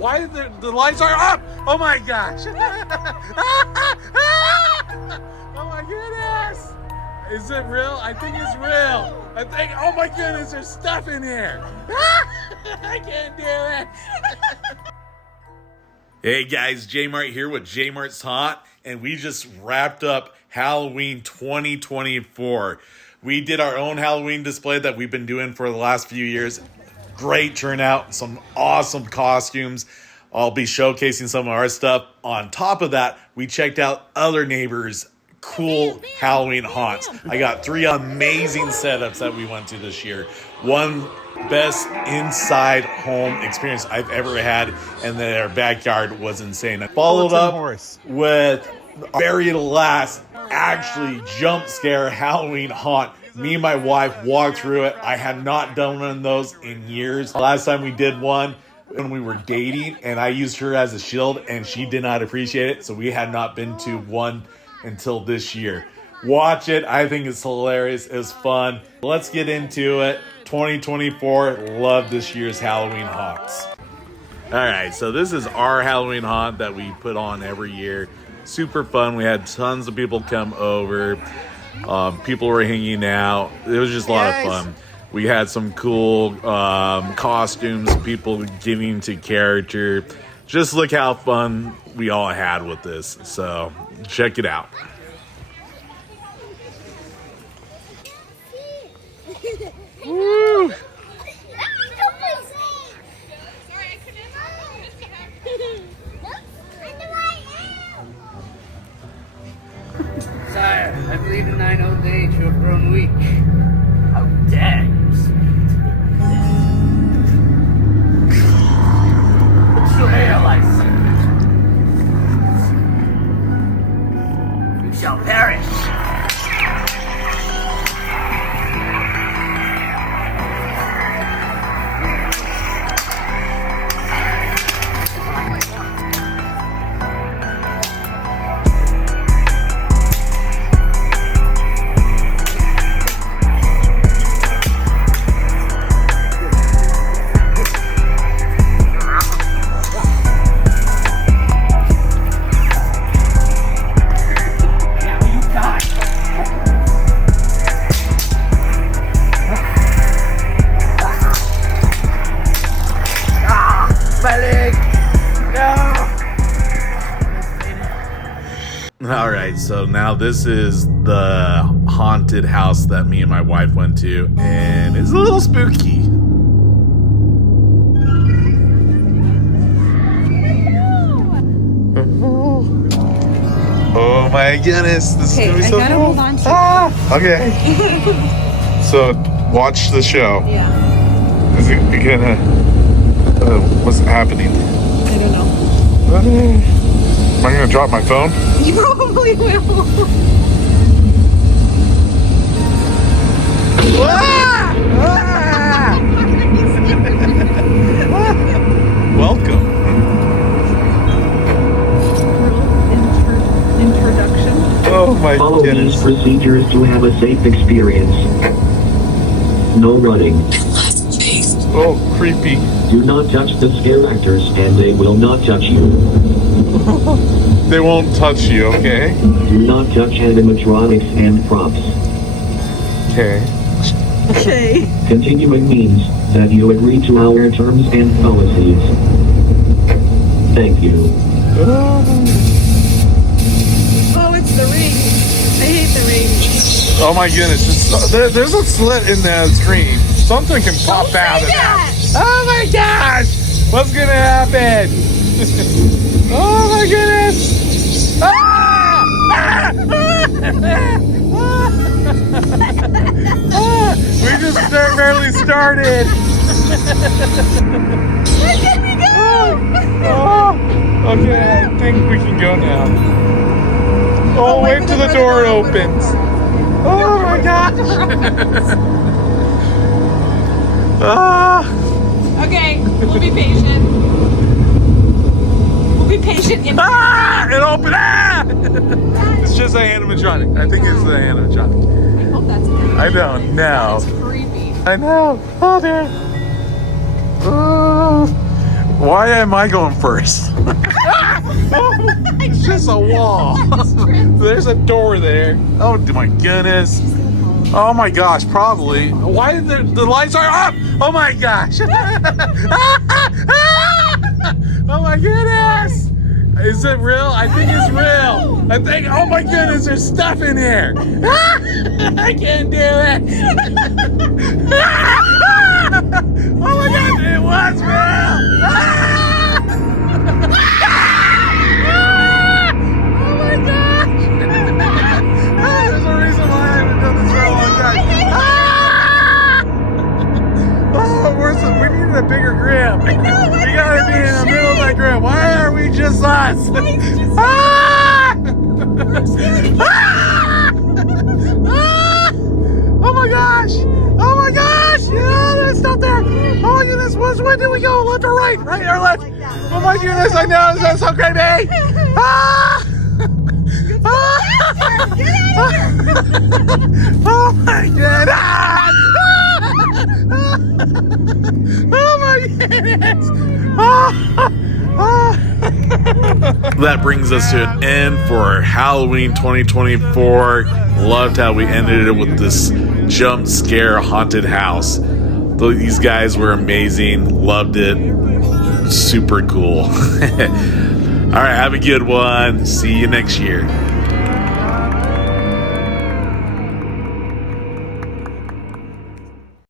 Why the lights are up? Oh my gosh. Oh my goodness. Is it real? I think it's real. I think, oh my goodness, there's stuff in here. I can't do it. Hey guys, JMart here with JMart's Hot, and we just wrapped up Halloween 2024. We did our own Halloween display that we've been doing for the last few years. Great turnout, some awesome costumes. I'll be showcasing some of our stuff. On top of that, we checked out other neighbors' cool Halloween haunts. I got 3 amazing setups that we went to this year. One best inside home experience I've ever had, and then our backyard was insane. I followed up with very last actually jump scare Halloween haunt. Me and my wife walked through it. I had not done one of those in years. Last time we did one when we were dating, and I used her as a shield, and she did not appreciate it, so we had not been to one until this year. Watch it. I think it's hilarious. It's fun. Let's get into it. 2024. Love this year's Halloween haunts. All right, so this is our Halloween haunt that we put on every year. Super fun. We had tons of people come over. People were hanging out. It was just a lot of fun. We had some cool costumes, people getting to character. Just look how fun we all had with this. So check it out. Woo! Sire, I believe in thine old age you have grown weak. How dare you betrayal, I see. You shall perish. All right, so now this is the haunted house that me and my wife went to, and it's a little spooky. Oh my goodness, this is gonna be so I gotta cool. hold on to Okay. So watch the show. Yeah. Is it gonna? What's happening? I don't know. Am I gonna drop my phone? You probably will. Welcome. Introduction. Oh my Follow goodness. these procedures to have a safe experience. No running. Oh, creepy. Do not touch the scare actors and they will not touch you. They won't touch you, okay? Do not touch animatronics and props. Okay. Okay. Continuing means that you agree to our terms and policies. Thank you. Oh, it's the ring. I hate the ring. Oh my goodness. There's a slit in the screen. Something can pop out of that. Oh my gosh. What's gonna happen? Oh my goodness. Ah! Ah! Ah! We just barely started. Where can we go? Oh, okay, I think we can go now. Oh, wait till the door opens. Oh my gosh. Ah. Okay, we'll be patient. We'll be patient. Ah! It opened. Ah! It's just an animatronic. I think it's the animatronic. I hope that's it. I don't know. It's creepy. I know. Oh, dear. Oh. Why am I going first? It's just a wall. There's a door there. Oh my goodness. Oh my gosh, probably. Why did the lights are up? Oh my gosh. Oh my goodness. Is it real? I think it's real. I think, oh my goodness, there's stuff in here. I can't do it. Oh my god, it was real. Oh my gosh. There's a reason why I haven't done this for a long time. We need a bigger grip. We gotta be in the middle of that grip. Why are we just us? Oh my gosh! Oh my gosh! Yeah, there's stuff there. Oh my goodness! Where did we go? Left or right? Right or left? Oh my goodness! I know that's so crazy. Oh my goodness! Oh my goodness! That brings us to an end for Halloween 2024. Loved how we ended it with this jump scare haunted house. These guys were amazing. Loved it. Super cool. All right, have a good one. See you next year.